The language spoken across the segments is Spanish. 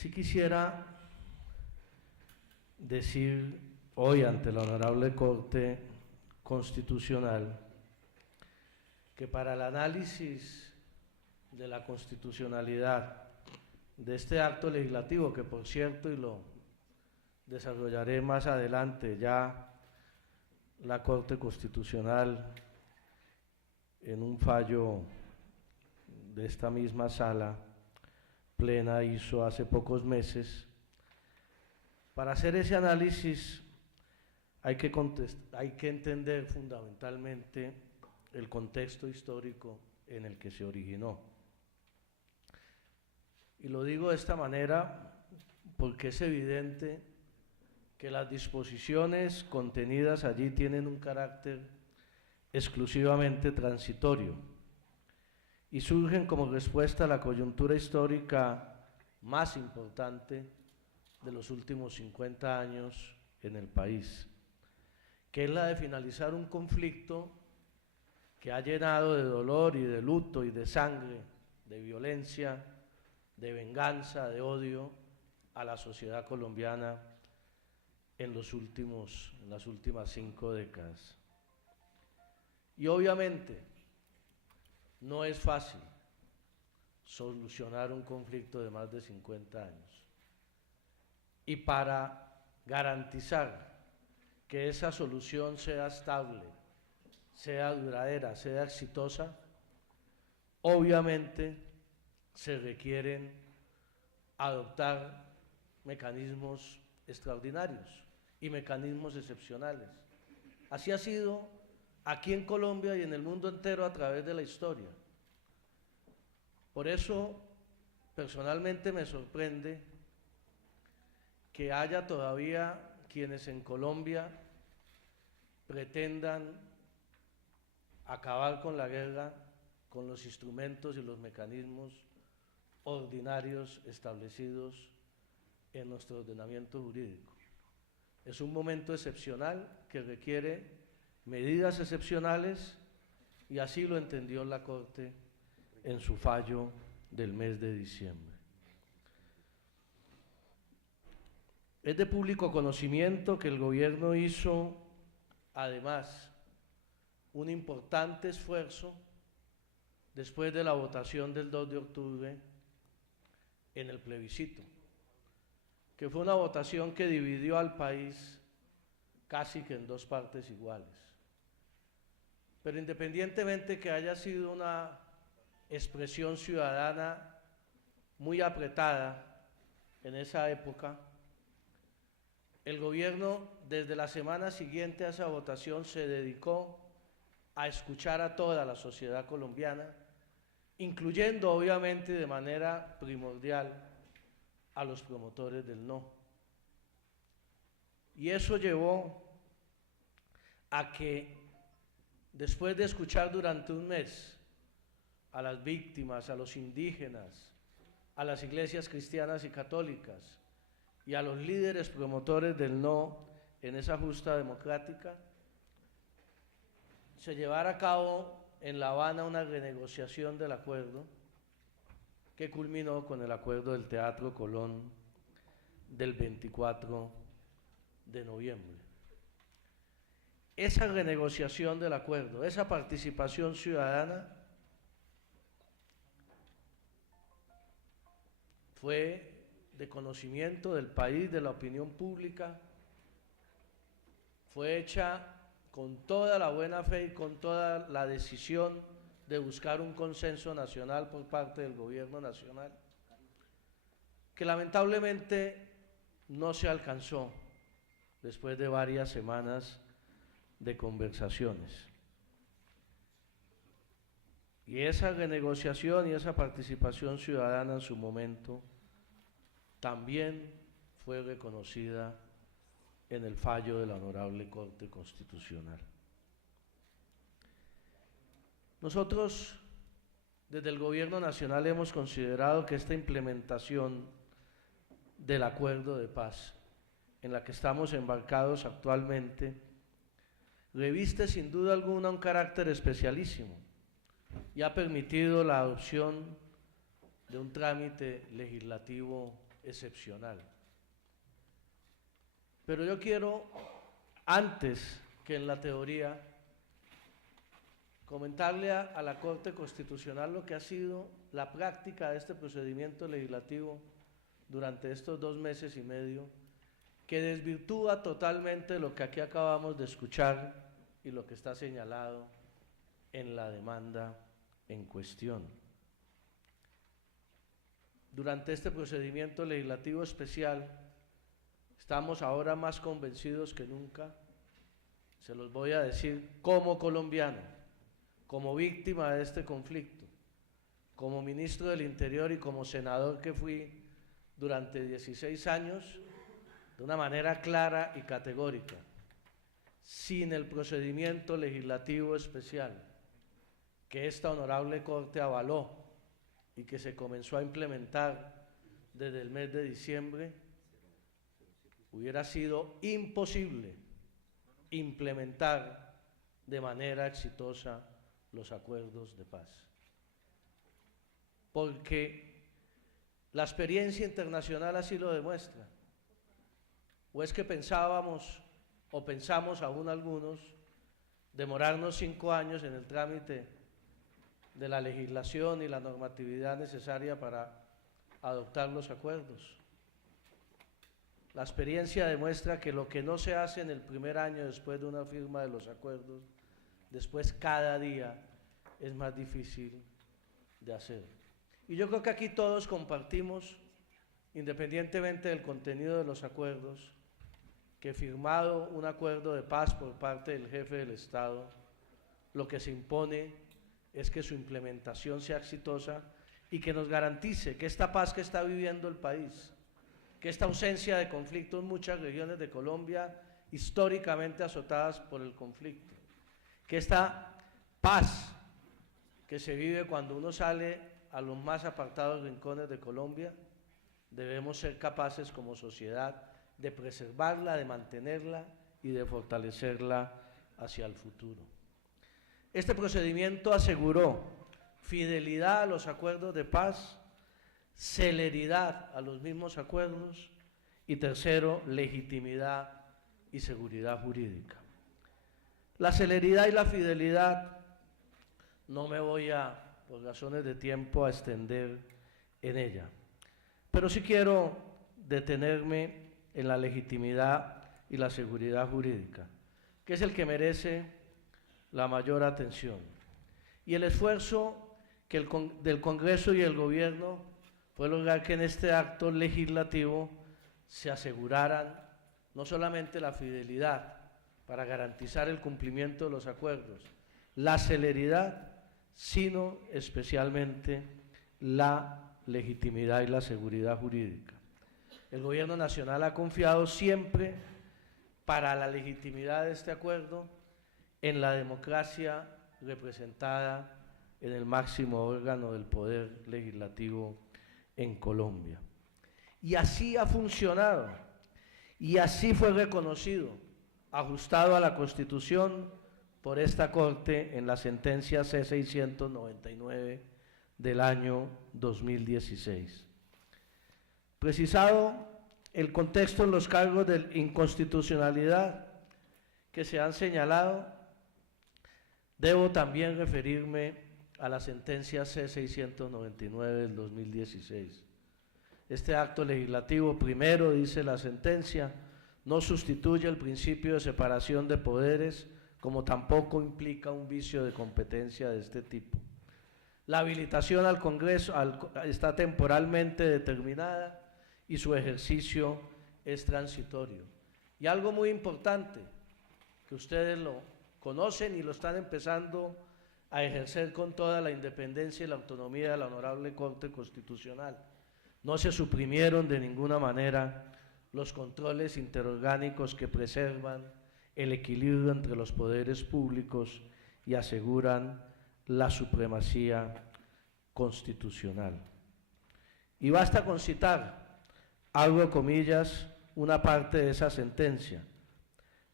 Sí quisiera decir hoy ante la Honorable Corte Constitucional que para el análisis de la constitucionalidad de este acto legislativo, que por cierto, y lo desarrollaré más adelante, ya la Corte Constitucional en un fallo de esta misma sala plena hizo hace pocos meses. Para hacer ese análisis hay que entender fundamentalmente el contexto histórico en el que se originó. Y lo digo de esta manera porque es evidente que las disposiciones contenidas allí tienen un carácter exclusivamente transitorio y surgen como respuesta a la coyuntura histórica más importante de los últimos 50 años en el país, que es la de finalizar un conflicto que ha llenado de dolor y de luto y de sangre, de violencia, de venganza, de odio a la sociedad colombiana en las últimas 5 décadas. Y obviamente no es fácil solucionar un conflicto de más de 50 años. Y para garantizar que esa solución sea estable, sea duradera, sea exitosa, obviamente se requieren adoptar mecanismos extraordinarios y mecanismos excepcionales. Así ha sido aquí en Colombia y en el mundo entero a través de la historia. Por eso, personalmente me sorprende que haya todavía quienes en Colombia pretendan acabar con la guerra con los instrumentos y los mecanismos ordinarios establecidos en nuestro ordenamiento jurídico. Es un momento excepcional que requiere medidas excepcionales y así lo entendió la Corte en su fallo del mes de diciembre. Es de público conocimiento que el gobierno hizo, además, un importante esfuerzo después de la votación del 2 de octubre en el plebiscito, que fue una votación que dividió al país casi que en 2 partes iguales. Pero independientemente que haya sido una expresión ciudadana muy apretada en esa época, el gobierno desde la semana siguiente a esa votación se dedicó a escuchar a toda la sociedad colombiana, incluyendo obviamente de manera primordial a los promotores del no. Y eso llevó a que después de escuchar durante un mes a las víctimas, a los indígenas, a las iglesias cristianas y católicas y a los líderes promotores del no en esa justa democrática, se llevara a cabo en La Habana una renegociación del acuerdo que culminó con el acuerdo del Teatro Colón del 24 de noviembre. Esa renegociación del acuerdo, esa participación ciudadana fue de conocimiento del país, de la opinión pública, fue hecha con toda la buena fe y con toda la decisión de buscar un consenso nacional por parte del gobierno nacional, que lamentablemente no se alcanzó después de varias semanas de conversaciones. Y esa renegociación y esa participación ciudadana en su momento también fue reconocida en el fallo de la Honorable Corte Constitucional. Nosotros, desde el Gobierno Nacional, hemos considerado que esta implementación del acuerdo de paz en la que estamos embarcados actualmente reviste sin duda alguna un carácter especialísimo y ha permitido la adopción de un trámite legislativo excepcional. Pero yo quiero, antes que en la teoría, comentarle a la Corte Constitucional lo que ha sido la práctica de este procedimiento legislativo durante estos 2 meses y medio, que desvirtúa totalmente lo que aquí acabamos de escuchar y lo que está señalado en la demanda en cuestión. Durante este procedimiento legislativo especial, estamos ahora más convencidos que nunca, se los voy a decir como colombiano, como víctima de este conflicto, como ministro del Interior y como senador que fui durante 16 años, de una manera clara y categórica, sin el procedimiento legislativo especial que esta honorable Corte avaló y que se comenzó a implementar desde el mes de diciembre, hubiera sido imposible implementar de manera exitosa los acuerdos de paz. Porque la experiencia internacional así lo demuestra. ¿O es que pensábamos, o pensamos aún algunos, demorarnos 5 años en el trámite de la legislación y la normatividad necesaria para adoptar los acuerdos? La experiencia demuestra que lo que no se hace en el primer año después de una firma de los acuerdos, después cada día es más difícil de hacer. Y yo creo que aquí todos compartimos, independientemente del contenido de los acuerdos, que firmado un acuerdo de paz por parte del jefe del Estado, lo que se impone es que su implementación sea exitosa y que nos garantice que esta paz que está viviendo el país, que esta ausencia de conflicto en muchas regiones de Colombia históricamente azotadas por el conflicto, que esta paz que se vive cuando uno sale a los más apartados rincones de Colombia, debemos ser capaces como sociedad de preservarla, de mantenerla y de fortalecerla hacia el futuro. Este procedimiento aseguró fidelidad a los acuerdos de paz, celeridad a los mismos acuerdos y tercero, legitimidad y seguridad jurídica. La celeridad y la fidelidad no me voy por razones de tiempo, a extender en ella, pero sí quiero detenerme en la legitimidad y la seguridad jurídica, que es el que merece la mayor atención. Y el esfuerzo del Congreso y el Gobierno fue lograr que en este acto legislativo se aseguraran no solamente la fidelidad para garantizar el cumplimiento de los acuerdos, la celeridad, sino especialmente la legitimidad y la seguridad jurídica. El Gobierno Nacional ha confiado siempre para la legitimidad de este acuerdo en la democracia representada en el máximo órgano del poder legislativo en Colombia. Y así ha funcionado, y así fue reconocido, ajustado a la Constitución por esta Corte en la sentencia C-699 del año 2016. Precisado el contexto en los cargos de inconstitucionalidad que se han señalado, debo también referirme a la sentencia C-699 del 2016. Este acto legislativo, primero, dice la sentencia, no sustituye el principio de separación de poderes, como tampoco implica un vicio de competencia de este tipo. La habilitación al Congreso está temporalmente determinada y su ejercicio es transitorio. Y algo muy importante, que ustedes lo conocen y lo están empezando a ejercer con toda la independencia y la autonomía de la Honorable Corte Constitucional. No se suprimieron de ninguna manera los controles interorgánicos que preservan el equilibrio entre los poderes públicos y aseguran la supremacía constitucional. Y basta con citar, abro comillas, una parte de esa sentencia.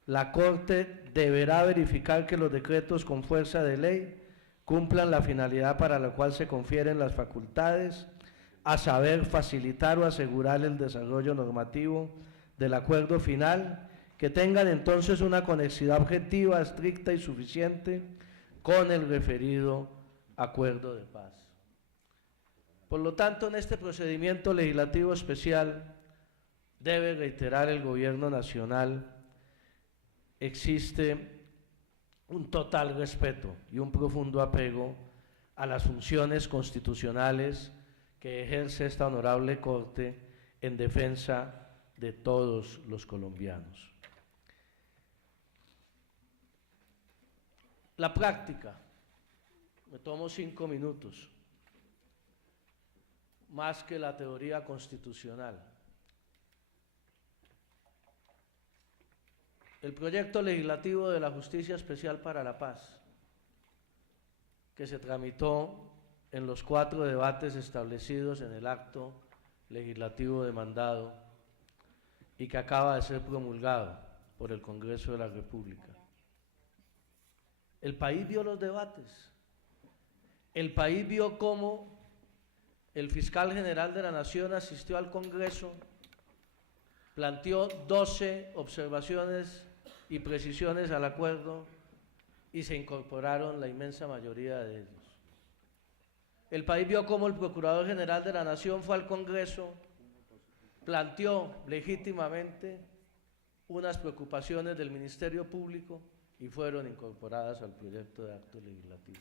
La Corte deberá verificar que los decretos con fuerza de ley cumplan la finalidad para la cual se confieren las facultades, a saber facilitar o asegurar el desarrollo normativo del acuerdo final, que tengan entonces una conexidad objetiva, estricta y suficiente con el referido acuerdo de paz. Por lo tanto, en este procedimiento legislativo especial, debe reiterar el Gobierno Nacional, existe un total respeto y un profundo apego a las funciones constitucionales que ejerce esta honorable Corte en defensa de todos los colombianos. La práctica, me tomo 5 minutos, más que la teoría constitucional. El proyecto legislativo de la Justicia Especial para la Paz, que se tramitó en los 4 debates establecidos en el acto legislativo demandado y que acaba de ser promulgado por el Congreso de la República. El país vio los debates, el país vio cómo el fiscal general de la Nación asistió al Congreso, planteó 12 observaciones y precisiones al acuerdo y se incorporaron la inmensa mayoría de ellos. El país vio cómo el Procurador General de la Nación fue al Congreso, planteó legítimamente unas preocupaciones del Ministerio Público y fueron incorporadas al proyecto de acto legislativo.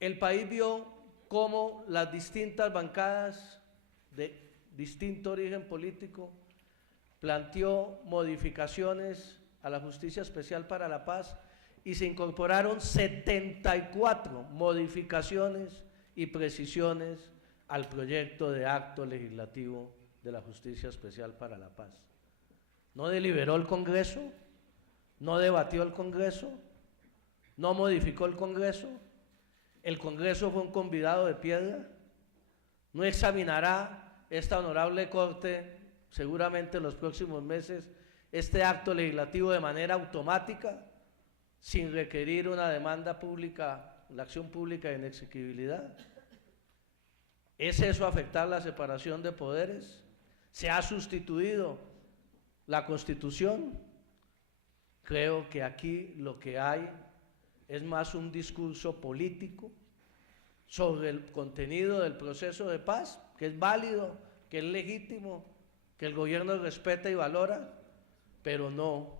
El país vio cómo las distintas bancadas de distinto origen político planteó modificaciones a la Justicia Especial para la Paz y se incorporaron 74 modificaciones y precisiones al proyecto de acto legislativo de la Justicia Especial para la Paz. ¿No deliberó el Congreso? ¿No debatió el Congreso? ¿No modificó el Congreso? ¿El Congreso fue un convidado de piedra? ¿No examinará esta honorable Corte seguramente en los próximos meses este acto legislativo de manera automática, sin requerir una demanda pública, la acción pública de inexequibilidad? ¿Es eso afectar la separación de poderes? ¿Se ha sustituido la Constitución? Creo que aquí lo que hay es más un discurso político sobre el contenido del proceso de paz, que es válido, que es legítimo, que el gobierno respeta y valora, pero no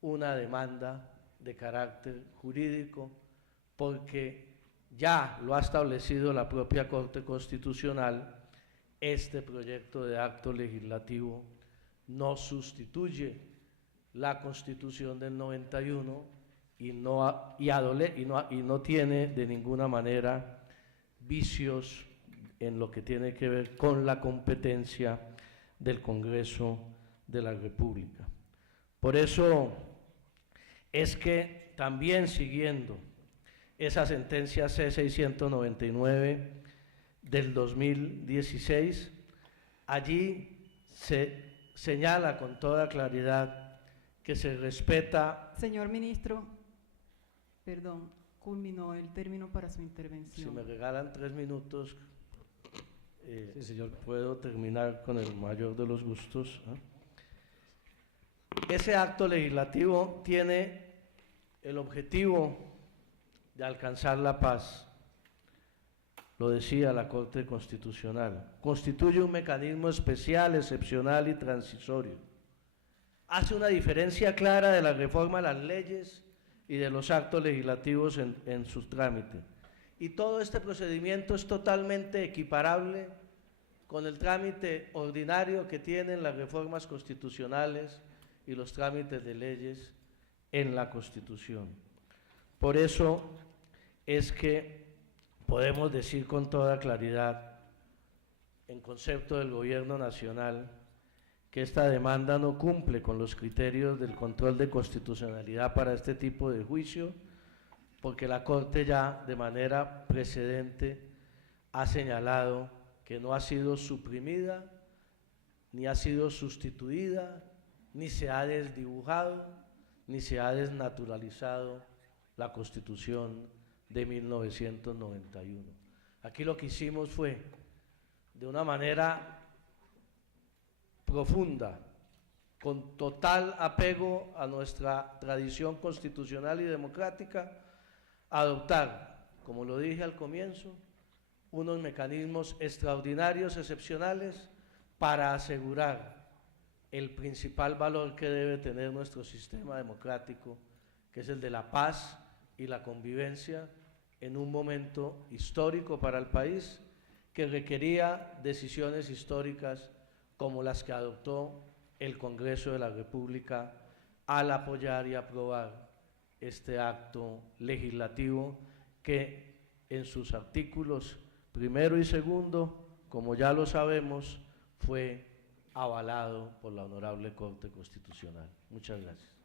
una demanda de carácter jurídico, porque ya lo ha establecido la propia Corte Constitucional, este proyecto de acto legislativo no sustituye la Constitución del 91 y no tiene de ninguna manera vicios en lo que tiene que ver con la competencia del Congreso de la República. Por eso es que también siguiendo esa sentencia C-699 del 2016, allí se señala con toda claridad que se respeta… Señor ministro, perdón, culminó el término para su intervención. Si me regalan 3 minutos, sí, señor. puedo terminar con el mayor de los gustos. Ese acto legislativo tiene el objetivo de alcanzar la paz, lo decía la Corte Constitucional. Constituye un mecanismo especial, excepcional y transisorio. Hace una diferencia clara de la reforma a las leyes y de los actos legislativos en su trámite. Y todo este procedimiento es totalmente equiparable con el trámite ordinario que tienen las reformas constitucionales y los trámites de leyes en la Constitución. Por eso es que podemos decir con toda claridad, en concepto del Gobierno Nacional, que esta demanda no cumple con los criterios del control de constitucionalidad para este tipo de juicio, porque la Corte ya de manera precedente ha señalado que no ha sido suprimida, ni ha sido sustituida, ni se ha desdibujado, ni se ha desnaturalizado la Constitución de 1991. Aquí lo que hicimos fue de una manera profunda, con total apego a nuestra tradición constitucional y democrática, adoptar, como lo dije al comienzo, unos mecanismos extraordinarios, excepcionales, para asegurar el principal valor que debe tener nuestro sistema democrático, que es el de la paz y la convivencia en un momento histórico para el país, que requería decisiones históricas como las que adoptó el Congreso de la República al apoyar y aprobar este acto legislativo que en sus artículos primero y segundo, como ya lo sabemos, fue avalado por la Honorable Corte Constitucional. Muchas gracias.